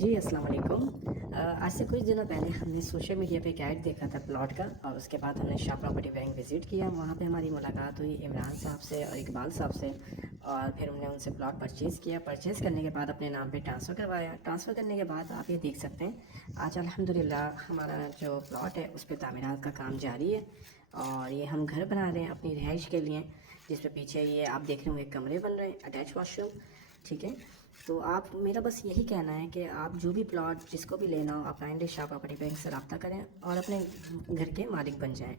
जी, अस्सलाम वालेकुम। आज से कुछ दिनों पहले हमने सोशल मीडिया पे एक ऐड देखा था प्लॉट का और उसके बाद हमने शाह प्रॉपर्टी बैंक विज़िट किया। वहाँ पे हमारी मुलाकात हुई इमरान साहब से और इकबाल साहब से और फिर हमने उनसे प्लॉट परचेज़ किया। परचेज़ करने के बाद अपने नाम पे ट्रांसफ़र करवाया। ट्रांसफ़र करने के बाद आप ये देख सकते हैं आज अल्हम्दुलिल्लाह हमारा जो प्लॉट है उस पे तामीरात का काम जारी है और ये हम घर बना रहे हैं अपनी रिहाइश के लिए, जिस पे पीछे ये आप देख रहे होंगे कमरे बन रहे हैं, अटैच वॉशरूम। ठीक है, तो आप मेरा बस यही कहना है कि आप जो भी प्लॉट जिसको भी लेना हो आप काइंडली शाह प्रॉपर्टी बैंक से रब्ता करें और अपने घर के मालिक बन जाएं।